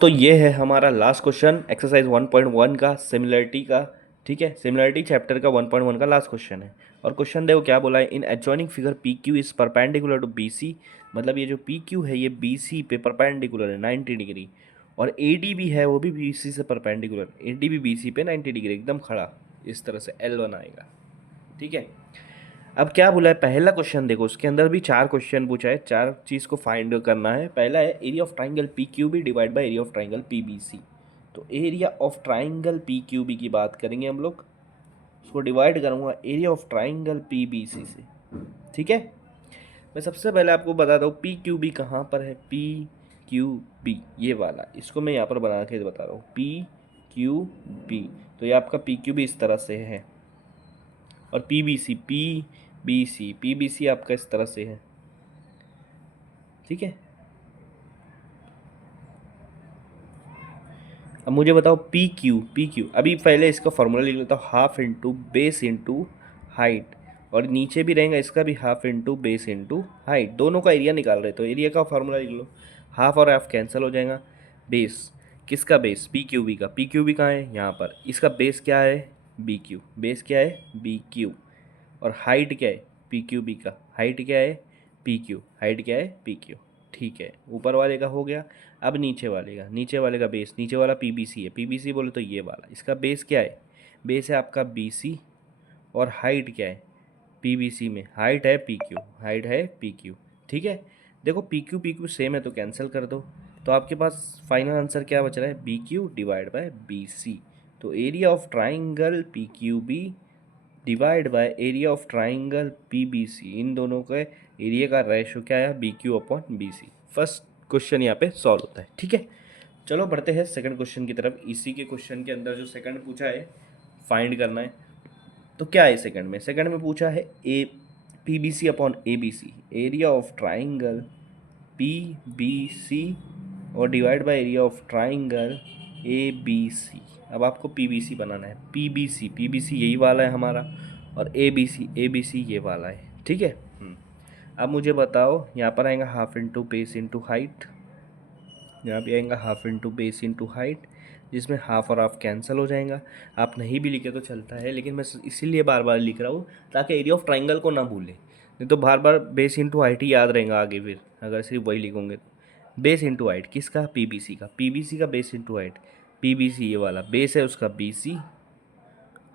तो ये है हमारा लास्ट क्वेश्चन एक्सरसाइज 1.1 का सिमिलरिटी का। ठीक है, सिमिलरिटी चैप्टर का 1.1 का लास्ट क्वेश्चन है। और क्वेश्चन देखो क्या बोला है, in adjoining figure P Q is perpendicular to B C. मतलब ये जो पी क्यू है ये बी सी पे परपेंडिकुलर है 90 डिग्री, और ए डी भी है वो भी बी सी से परपेंडिकुलर, ए डी भी बी सी पे 90 डिग्री एकदम खड़ा, इस तरह से एल बनाएगा। ठीक है, अब क्या बोला है पहला क्वेश्चन देखो, उसके अंदर भी चार क्वेश्चन पूछा है, चार चीज़ को फाइंड करना है। पहला है area of triangle P Q B divide by area of triangle P B C. तो area of triangle P Q B की बात करेंगे हम लोग, उसको डिवाइड करूँगा area of triangle P B C से। ठीक है, मैं सबसे पहले आपको बताता हूँ पी क्यू बी कहाँ पर है। पी क्यू बी ये वाला, इसको मैं यहाँ पर बना के बता रहा हूँ पी क्यू बी। तो ये आपका पी क्यू बी इस तरह से है, और पी बी सी आपका इस तरह से है। ठीक है, अब मुझे बताओ पी क्यू। अभी पहले इसका फॉर्मूला लिख लेता हूँ, half into base into height, और नीचे भी रहेगा इसका भी half into base into height. दोनों का एरिया निकाल रहे, तो एरिया का फॉर्मूला लिख लो, हाफ और हाफ कैंसिल हो जाएगा। बेस किसका, बेस पी क्यू बी का। पी क्यू बी कहाँ है, यहाँ पर। इसका बेस क्या है, बी क्यू। बेस क्या है, बी क्यू। और हाइट क्या है, पी क्यू बी का हाइट क्या है, पी क्यू। हाइट क्या है, पी क्यू। ठीक है, ऊपर वाले का हो गया। अब नीचे वाले का बेस, नीचे वाला पी बी सी है। पी बी सी बोले तो ये वाला, इसका बेस क्या है, बेस है आपका बी सी। और हाइट क्या है, पी बी सी में हाइट है पी क्यू, हाइट है पी क्यू। ठीक है, देखो पी क्यू सेम है तो कैंसिल कर दो, तो आपके पास फाइनल आंसर क्या बच रहा है, B Q divide by B C. तो area of triangle P Q B divide by area of triangle P B C, इन दोनों के एरिया का रेशो क्या है, B Q upon B C. First question यहाँ पे सॉल्व होता है। ठीक है, चलो बढ़ते हैं सेकंड क्वेश्चन की तरफ। इसी के क्वेश्चन के अंदर जो सेकंड पूछा है फाइंड करना है, तो क्या है सेकंड में पूछा है A P B C upon A B C, area of triangle P B C और divide by area of triangle A B C. अब आपको पी बी सी बनाना है, पी बी सी यही वाला है हमारा, और ए बी सी ये वाला है। ठीक है, अब मुझे बताओ, यहाँ पर आएगा half into base into height, यहाँ भी आएगा half into base into height, जिसमें हाफ और हाफ कैंसिल हो जाएगा। आप नहीं भी लिखे तो चलता है, लेकिन मैं इसीलिए बार बार लिख रहा हूँ ताकि एरिया ऑफ ट्राइंगल को ना भूलें, नहीं तो बार बार बेस इंटू हाइट ही याद रहेगा आगे, फिर अगर सिर्फ वही लिखोगे तो। बेस इंटू हाइट किसका, पी बी सी का base into height, P B C ये वाला बेस है उसका बी सी,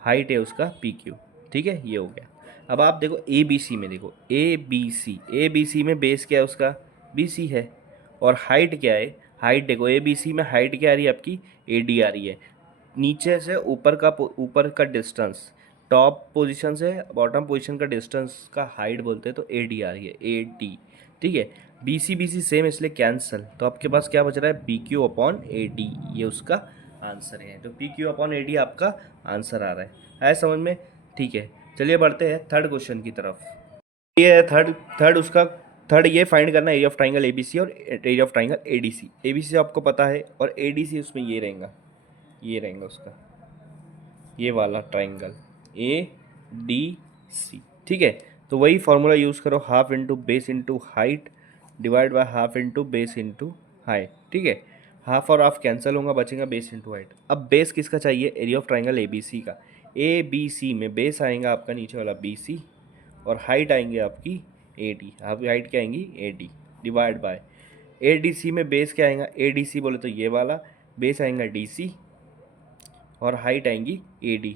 हाइट है उसका पी क्यू। ठीक है, ये हो गया। अब आप देखो ए बी सी में, देखो ए बी सी में बेस क्या है उसका, बी सी है, और हाइट क्या है, हाइट देखो ए बी सी में हाइट क्या आ रही है आपकी, ए डी आ रही है। नीचे से ऊपर का डिस्टेंस, टॉप पोजीशन से बॉटम पोजीशन का डिस्टेंस का हाइट बोलते हैं, तो ए डी आ रही है, ए डी। ठीक है, बी सी सेम इसलिए कैंसिल, तो आपके पास क्या बच रहा है, B Q upon A D, ये उसका आंसर है। तो P Q upon A D आपका आंसर आ रहा है समझ में। ठीक है, चलिए बढ़ते हैं थर्ड क्वेश्चन की तरफ। ये है थर्ड उसका, थर्ड ये फाइंड करना area of triangle A B C और area of triangle A D C. A B C आपको पता है, और ए डी सी उसमें ये रहेगा उसका, ये वाला ट्राइंगल ए डी सी। ठीक है, तो वही फॉर्मूला यूज़ करो, half into base into height divide by half into base into height. ठीक है, हाफ और हाफ कैंसिल होगा, बचेगा बेस इंटू हाइट। अब बेस किसका चाहिए, area of triangle A B C का। ए बी सी में बेस आएगा आपका नीचे वाला बी सी, और हाइट आएंगे आपकी ए डी, आपकी हाइट क्या आएंगी A D, divide by A D C में बेस क्या आएगा, ए डी सी बोले तो ये वाला, बेस आएगा डी सी, और हाइट आएंगी ए डी,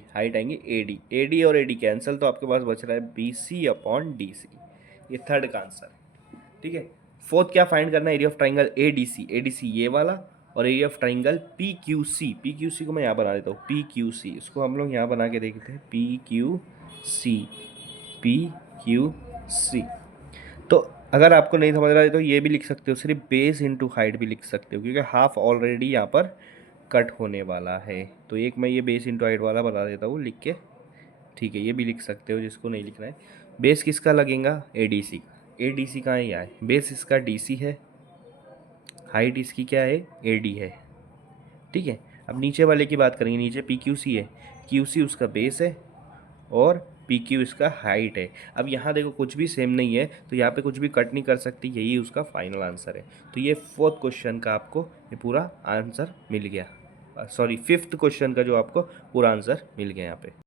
ए डी और ए डी कैंसिल, तो आपके पास बच रहा है B C upon D C. ये थर्ड का आंसर है। ठीक है, फोर्थ क्या फाइंड करना है, area of triangle A D C ये वाला, और area of triangle P Q C को मैं यहाँ बना देता हूँ, पी क्यू सी, इसको हम लोग यहाँ बना के देखते हैं, पी क्यू सी। तो अगर आपको नहीं समझ रहा है तो ये भी लिख सकते हो, सिर्फ बेस इंटू हाइट भी लिख सकते हो, क्योंकि हाफ ऑलरेडी यहाँ पर कट होने वाला है। तो एक मैं ये बेस इंटू हाइट वाला बता देता हूँ लिख के। ठीक है, ये भी लिख सकते हो जिसको नहीं लिखना है। बेस किसका लगेगा, ए डी सी का। ए डी सी कहाँ है, यहाँ है, बेस इसका डी सी है, हाइट इसकी क्या है, ए डी है। ठीक है, अब नीचे वाले की बात करेंगे, नीचे पी क्यू सी है, क्यू सी उसका बेस है, और पी क्यू इसका हाइट है। अब यहाँ देखो कुछ भी सेम नहीं है तो यहाँ पे कुछ भी कट नहीं कर सकती, यही उसका फाइनल आंसर है। तो ये फोर्थ क्वेश्चन का आपको ये पूरा आंसर मिल गया, सॉरी फिफ्थ क्वेश्चन का जो आपको पूरा आंसर मिल गया यहाँ पे।